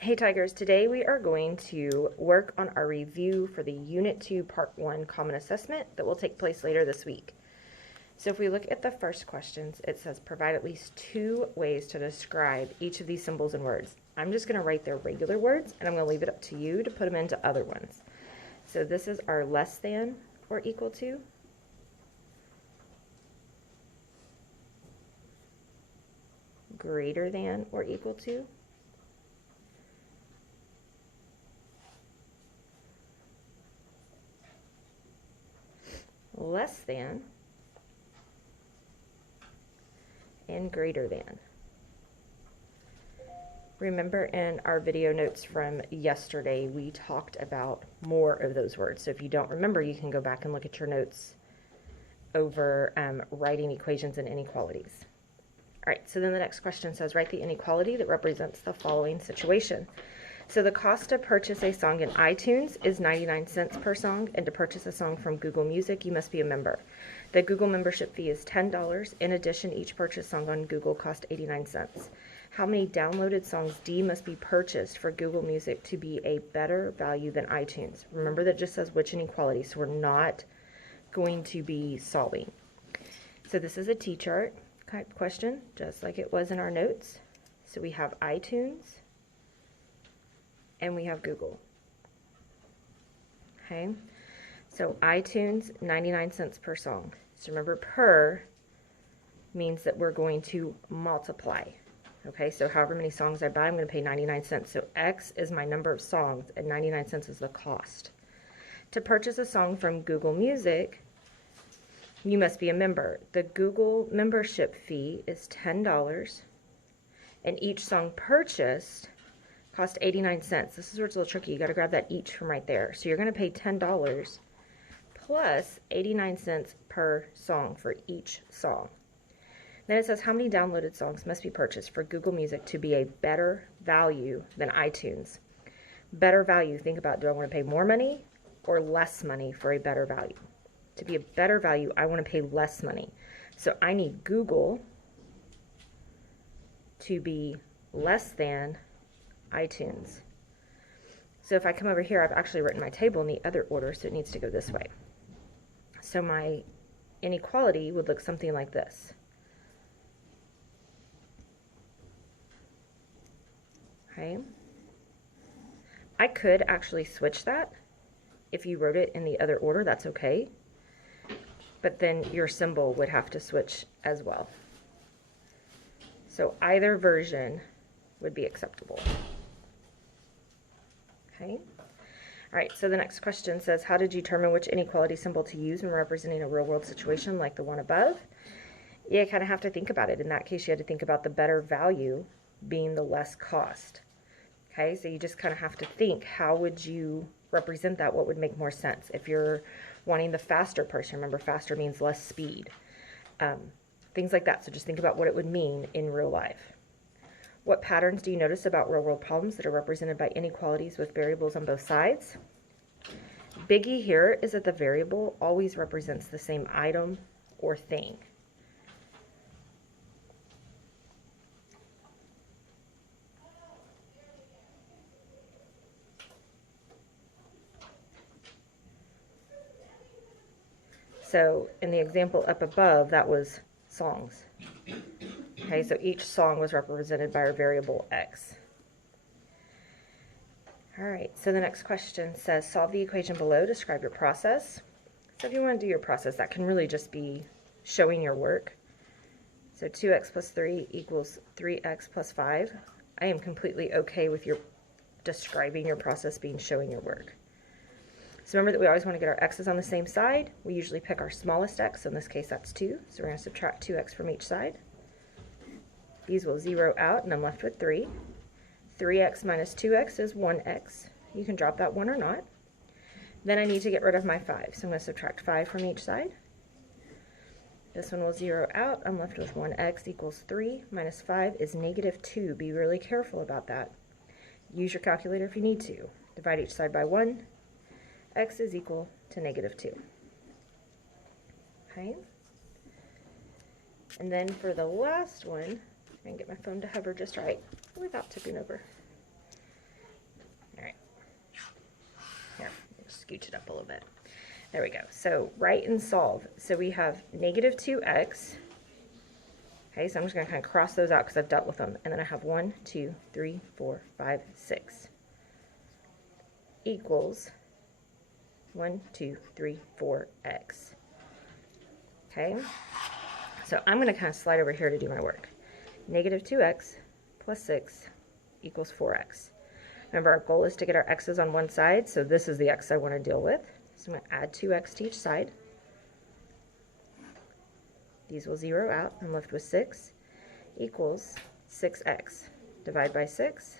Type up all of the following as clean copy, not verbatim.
Hey Tigers, today we are going to work on our review for the Unit 2 Part 1 Common Assessment that will take place later this week. So if we look at the first questions, it says provide at least 2 ways to describe each of these symbols and words. I'm just going to write their regular words and I'm going to leave it up to you to put them into other ones. So this is our less than or equal to, greater than or equal to, less than, and greater than. Remember in our video notes from yesterday, we talked about more of those words. So if you don't remember, you can go back and look at your notes over writing equations and inequalities. All right, so then the next question says, write the inequality that represents the following situation. So the cost to purchase a song in iTunes is 99 cents per song, and to purchase a song from Google Music, you must be a member. The Google membership fee is $10. In addition, each purchased song on Google costs 89 cents. How many downloaded songs D must be purchased for Google Music to be a better value than iTunes? Remember that just says which inequality, so we're not going to be solving. So this is a T-chart type question, just like it was in our notes. So we have iTunes, and we have Google. Okay, so iTunes, 99 cents per song. So remember, per means that we're going to multiply. Okay, so however many songs I buy, I'm going to pay 99 cents. So X is my number of songs, and 99 cents is the cost. To purchase a song from Google Music, you must be a member. The Google membership fee is $10, and each song purchased cost 89 cents. This is where it's a little tricky. You got to grab that each from right there. So you're going to pay $10 plus 89 cents per song for each song. Then it says how many downloaded songs must be purchased for Google Music to be a better value than iTunes. Better value, think about, do I want to pay more money or less money for a better value? To be a better value, I want to pay less money. So I need Google to be less than iTunes. So if I come over here, I've actually written my table in the other order, so it needs to go this way. So my inequality would look something like this. Okay. I could actually switch that. If you wrote it in the other order, that's okay. But then your symbol would have to switch as well. So either version would be acceptable. Okay. All right, so the next question says, how did you determine which inequality symbol to use when representing a real-world situation like the one above? You kind of have to think about it. In that case, you had to think about the better value being the less cost. Okay, so you just kind of have to think, how would you represent that? What would make more sense? If you're wanting the faster person, remember faster means less speed. Things like that. So just think about what it would mean in real life. What patterns do you notice about real-world problems that are represented by inequalities with variables on both sides? Biggie here is that the variable always represents the same item or thing. So in the example up above, that was songs. Okay, so each song was represented by our variable X. All right, so the next question says, solve the equation below, describe your process. So if you want to do your process, that can really just be showing your work. So 2x plus 3 equals 3x plus 5. I am completely okay with your describing your process being showing your work. So remember that we always want to get our x's on the same side. We usually pick our smallest x, so in this case that's 2. So we're going to subtract 2x from each side. These will zero out, and I'm left with 3. 3x minus 2x is 1x. You can drop that 1 or not. Then I need to get rid of my 5, so I'm going to subtract 5 from each side. This one will zero out. I'm left with 1x equals 3 minus 5 is negative 2. Be really careful about that. Use your calculator if you need to. Divide each side by 1. X is equal to negative 2. Okay? And then for the last one, I can get my phone to hover just right without tipping over. scooch it up a little bit. There we go. So write and solve. So we have negative 2x. Okay, so I'm just going to kind of cross those out because I've dealt with them. And then I have 1, 2, 3, 4, 5, 6 equals 1, 2, 3, 4x. Okay, so I'm going to kind of slide over here to do my work. Negative 2x plus 6 equals 4x. Remember, our goal is to get our x's on one side, so this is the x I want to deal with. So I'm going to add 2x to each side. These will zero out. I'm left with 6 equals 6x. Divide by 6.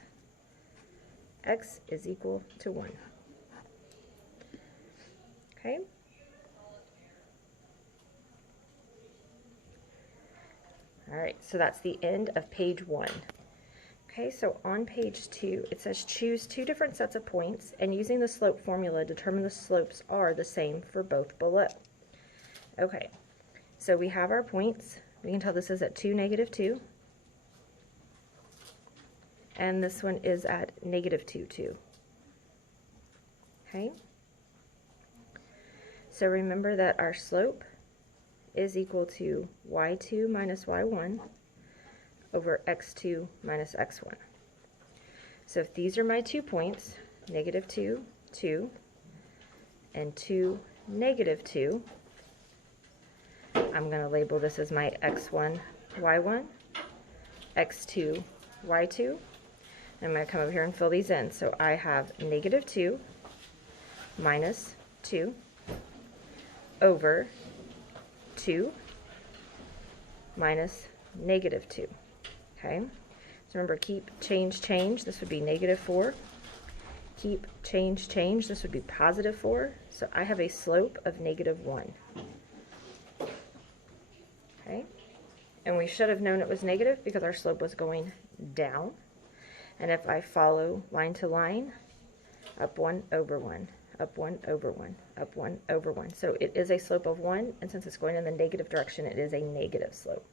X is equal to 1. Okay? All right, so that's the end of page 1. Okay, so on page 2, it says choose two different sets of points and using the slope formula, determine the slopes are the same for both below. Okay, so we have our points. We can tell this is at 2, negative 2. And this one is at negative 2, 2. Okay, so remember that our slope is equal to y2 minus y1 over x2 minus x1. So if these are my 2 points, negative 2, 2, and 2, negative 2, I'm going to label this as my x1, y1, x2, y2. I'm going to come over here and fill these in. So I have negative 2 minus 2 over 2 minus negative 2. Okay, so remember, keep, change, change. This would be negative 4. Keep, change, change. This would be positive 4. So I have a slope of negative 1. Okay, and we should have known it was negative because our slope was going down. And if I follow line to line, up 1 over 1, up 1 over 1, up 1 over 1. So it is a slope of 1, and since it's going in the negative direction, it is a negative slope.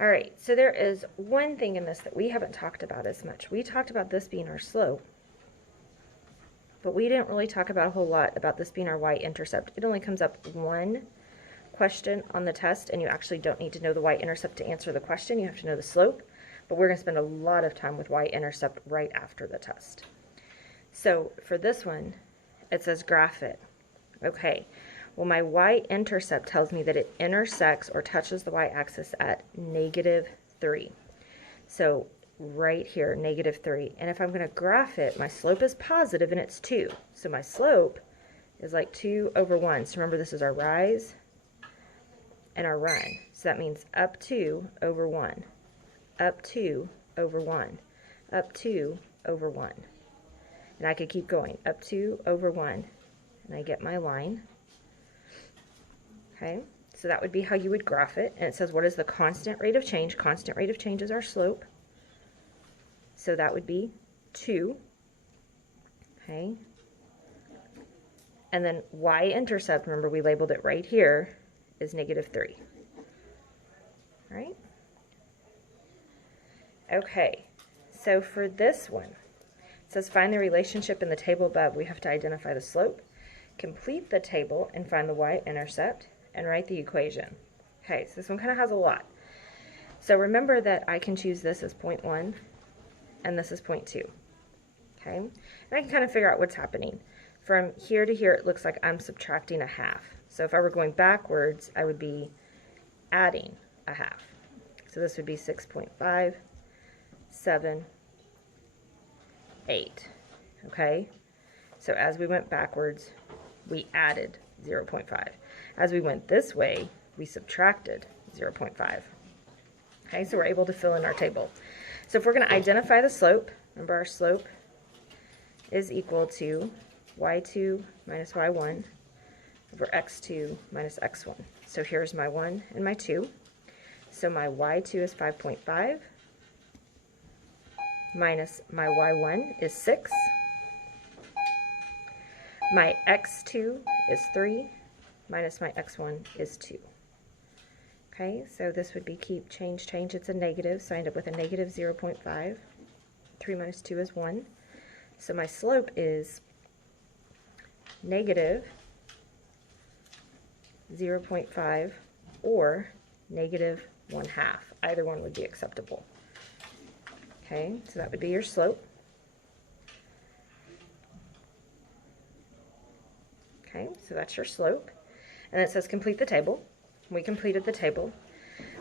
All right, so there is one thing in this that we haven't talked about as much. We talked about this being our slope, but we didn't really talk about a whole lot about this being our y-intercept. It only comes up one question on the test, and you actually don't need to know the y-intercept to answer the question. You have to know the slope, but we're going to spend a lot of time with y-intercept right after the test. So for this one, it says graph it. Okay. Well, my y-intercept tells me that it intersects or touches the y-axis at negative 3. So right here, negative 3. And if I'm going to graph it, my slope is positive and it's 2. So my slope is like 2 over 1. So remember, this is our rise and our run. So that means up 2 over 1, up 2 over 1, up 2 over 1. And I could keep going, up 2 over 1, and I get my line. Okay, so that would be how you would graph it. And it says, what is the constant rate of change? Constant rate of change is our slope. So that would be 2. Okay. And then y-intercept, remember we labeled it right here, is negative 3. All right. Okay, so for this one, it says find the relationship in the table above. We have to identify the slope, complete the table, and find the y-intercept, and write the equation. Okay, so this one kind of has a lot. So remember that I can choose this as 0.1 and this is 0.2. Okay, and I can kind of figure out what's happening. From here to here, it looks like I'm subtracting a half. So if I were going backwards, I would be adding a half. So this would be 6.5, 7, 8. Okay, so as we went backwards, we added 0.5. As we went this way, we subtracted 0.5. Okay, so we're able to fill in our table. So if we're going to identify the slope, remember our slope is equal to y2 minus y1 over x2 minus x1. So here's my 1 and my 2. So my y2 is 5.5 minus my y1 is 6. My x2 is 3 minus my x1 is 2. Okay, so this would be keep, change, change. It's a negative, so I end up with a negative 0.5. 3 minus 2 is 1. So my slope is negative 0.5 or negative 1/2. Either one would be acceptable. Okay, so that would be your slope. Okay, so that's your slope. And it says complete the table. We completed the table.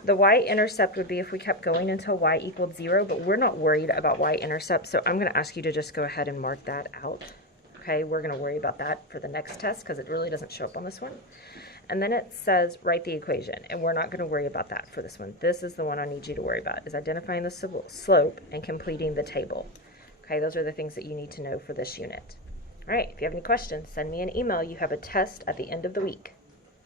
The y-intercept would be if we kept going until y equaled 0, but we're not worried about y-intercept, so I'm going to ask you to just go ahead and mark that out. Okay, we're going to worry about that for the next test because it really doesn't show up on this one. And then it says write the equation, and we're not going to worry about that for this one. This is the one I need you to worry about, is identifying the slope and completing the table. Okay, those are the things that you need to know for this unit. All right, if you have any questions, send me an email. You have a test at the end of the week.